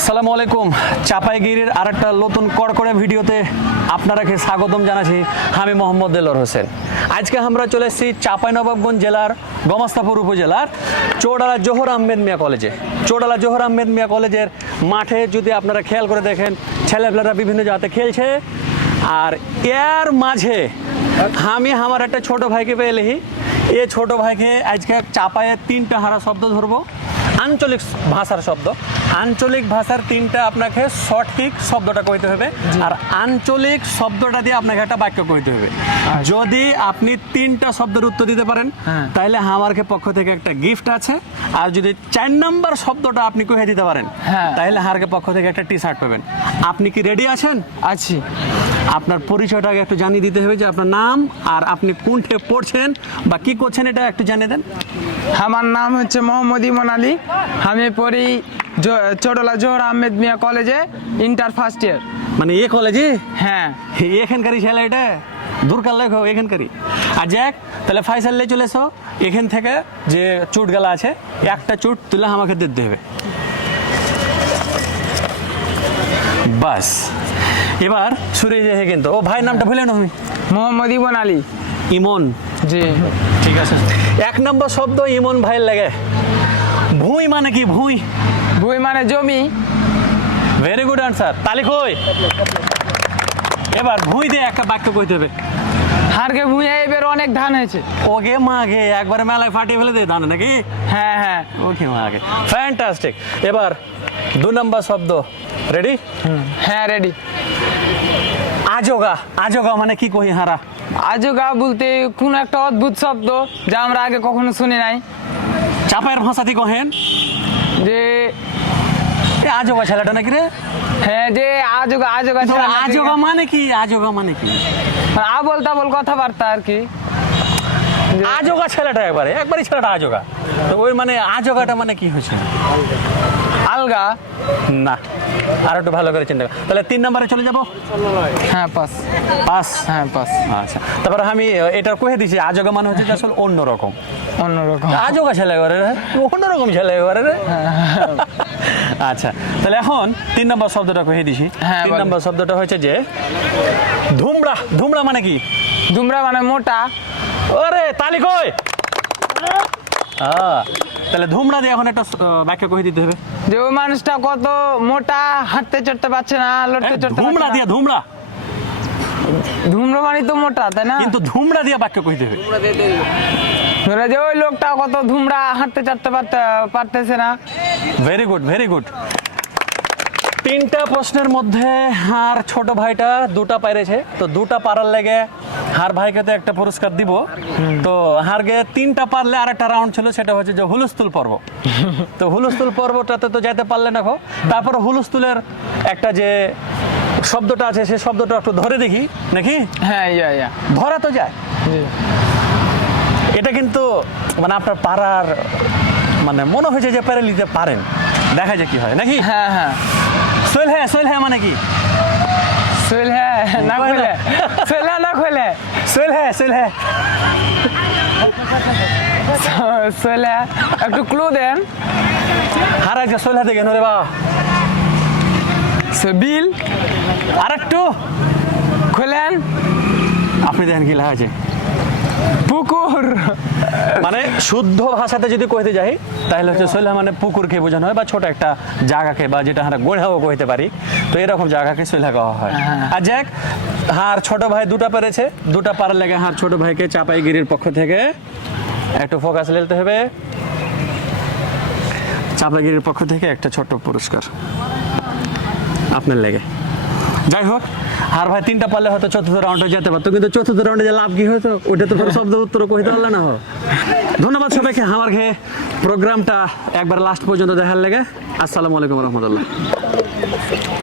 আসসালামু আলাইকুম। চাপাইগিরির আরেকটা নতুন কড়কড়ে ভিডিওতে আপনারাকে স্বাগতম জানাচ্ছি আমি মোহাম্মদ দেলোর হোসেন। আজকে আমরা চলে এসেছি চাঁপাইনবাবগঞ্জ জেলার গমাস্তাপুর উপজেলার চৌডালা জোহর আহমেদ মিয়া কলেজে। চৌডালা জোহর আহমেদ মিয়া কলেজের মাঠে যদি আপনারা খেয়াল করে দেখেন, ছেলেপেলেরা বিভিন্ন জায়গাতে খেলছে। আর এর মাঝে আমি আমার একটা ছোট ভাইকে পেয়ে লিহি এ ছোট ভাইকে আজকে চাপায়ে তিনটা হারা শব্দ ধরবো। আঞ্চলিক ভাষার শব্দ। আঞ্চলিক ভাষার তিনটা আপনাকে সঠিক শব্দটা কইতে হবে আর আঞ্চলিক শব্দটা দিয়ে আপনাকে একটা বাক্য কইতে হবে। যদি আপনি তিনটা শব্দের উত্তর দিতে পারেন হ্যাঁ। তাহলে আমারকে পক্ষ থেকে একটা গিফট আছে। আর যদি চার নাম্বার শব্দটা আপনি কহে দিতে পারেন হ্যাঁ। তাহলে হারকে পক্ষ থেকে একটা টি শার্ট পাবেন। আপনি কি রেডি আছেন? আছি। আপনার পরিচয়টা একটু জানিয়ে দিতে হবে যে আপনার নাম আর আপনি কোনটে পড়ছেন বা কি করছেন এটা একটু জানিয়ে দেন। আমার নাম হচ্ছে মোহাম্মদ ইমন আলী। আমি পড়ি চটলা জোহর আহমেদ মিয়া কলেজে ইন্টার ফার্স্ট ইয়ার মানে এ কলেজে? হ্যাঁ। এখানকারই ছেলে এটা? দূরকার লেখো এখানকারই। আর যাক তাহলে ফাইসাল লে চলে এসো। এখান থেকে যে চুট গেলা আছে একটা চুট তুলে আমাকে দিতে হবে। বাস। এবার সুরে যায় কিন্তু। ও ভাই নামটা ভুলে না আমি মোহাম্মদ ইমন আলী। ইমন। জি। ঠিক আছে। এক নম্বর শব্দ ইমন ভাইয়ের লাগে। ভুঁই মানে কি? ভুঁই। ভুঁই মানে জমি। ভেরি গুড আনসার তালি কই এবার ভুঁই দিয়ে একটা বাক্য কইতে হবে। হারকে ভুঁয়ে এবার অনেক ধান হয়েছে। ওকে মাগে একবারে মেলায় ফাটিয়ে ফেলে দিয়ে ধান নাকি? হ্যাঁ হ্যাঁ। ওকে মাগে। ফ্যান্টাস্টিক এবার দু নম্বর শব্দ। রেডি হ্যাঁ রেডি আজোগা আজোগা মানে কি কই হারা? আজগা বলতে কোন একটা অদ্ভুত শব্দ যা আমরা আগে কখনো শুনি নাই। চাপায়ের ভাষাতে কহেন? যে আজোগা ছেলেটা নাকি রে? হ্যাঁ যে আজগা আজগা নাকি- আজোগা মানে কি? আজোগা মানে কি? আবল তাবল কথাবার্তা আর কি। আজোগা ছেলেটা একবারে একবারই ছেলেটা আজোগা। তো ওই মানে আজোগাটা মানে কি হয়েছে? আলগা। না আর একটু ভালো করে চিন্তা। তাহলে তিন নম্বরে চলে যাব? হ্যাঁ পাস। পাস? হ্যাঁ পাস। আচ্ছা তারপরে আমি এটা কয়ে দিছি আজোগা মানে হচ্ছে আসলে অন্যরকম। অন্যরকম। আজোগা ছেলে ঘরে রে অন্যরকম ছেলে ঘরে রে। আচ্ছা তাহলে এখন তিন নম্বর শব্দটা কহে দিছি। হ্যাঁ, তিন নম্বর শব্দটা হচ্ছে যে ধুমড়া। ধুমড়া মানে কি? ধুমরা মানে মোটা। ওরে তালি কই? তাহলে ধুমড়া দিয়ে এখন একটা বাক্য কহে দিতে হবে। যে ওই মানুষটা কত মোটা হাঁটতে চড়তে পারছে না লড়তে চড়তে ধুমড়া দিয়ে ধুমরা ধুমড়া। ধুমরা মানে তো মোটা তাই না? কিন্তু ধুমড়া দিয়ে বাক্য কইতে হবে ধরে যে ওই লোকটা কত ধুমরা হাঁটতে পারতে পারতেছে না। ভেরি গুড ভেরি গুড তিনটা প্রশ্নের মধ্যে হার ছোট ভাইটা দুটা পাইরেছে। তো দুটা পারার লেগে হার ভাইকে তো একটা পুরস্কার দিব। তো হারগে তিনটা পারলে আর একটা রাউন্ড ছিল সেটা হচ্ছে যে হুলুস্তুল পর্ব। তো হুলুস্তুল পর্বটাতে তো যেতে পারলে না গো। তারপরে হুলুস্তুলের একটা যে শব্দটা আছে সে শব্দটা একটু ধরে দেখি নাকি? হ্যাঁ ইয়া ইয়া। ধরা তো যায়। এটা কিন্তু মানে আপনার পাড়ার মানে মনে হয়েছে যে পেরে নিতে পারেন। দেখা যায় কি হয় নাকি? হ্যাঁ হ্যাঁ। সোহেল হ্যাঁ সোহেল হ্যাঁ মানে কি? সোহেল হ্যাঁ না। খোলে। সোহেল হ্যাঁ না খোলে। সোহেল হ্যাঁ সোহেল হ্যাঁ। সোহেল হ্যাঁ একটু ক্লু দেন। হারাইছে সোহেল হ্যাঁ দেখেন রে বা সে বিল আর একটু খোলেন। আপনি দেখেন কি লেখা আছে। পুকুর। মানে শুদ্ধ ভাষাতে যদি কইতে যাই তাহলে হচ্ছে সোহেল হ্যাঁ মানে পুকুরকে বোঝানো হয় বা ছোট একটা জায়গাকে বা যেটা আমরা গোড়াও কইতে পারি। তো এরকম জায়গাকে সোহেল কওয়া হয়। আর যাক হার ছোট ভাই দুটা পেরেছে। দুটা পারার লেগে হার ছোট ভাইকে চাপাইগিরির পক্ষ থেকে একটু ফোকাস নিতে হবে। চাপাইগিরির পক্ষ থেকে একটা ছোট্ট পুরস্কার। আপনার লেগে। যাই হোক, আর ভাই তিনটা পারলে হয়তো চতুর্থ রাউন্ডে যেতে পারতো, কিন্তু চতুর্থ রাউন্ডে যে লাভ কি হতো ওইটা তো শব্দ উত্তর কহিতে পারলে না। ধন্যবাদ সবাইকে আমার খেয়ে প্রোগ্রামটা একবার লাস্ট পর্যন্ত দেখার লেগে। আসসালামু আলাইকুম রহমতুল্লাহ।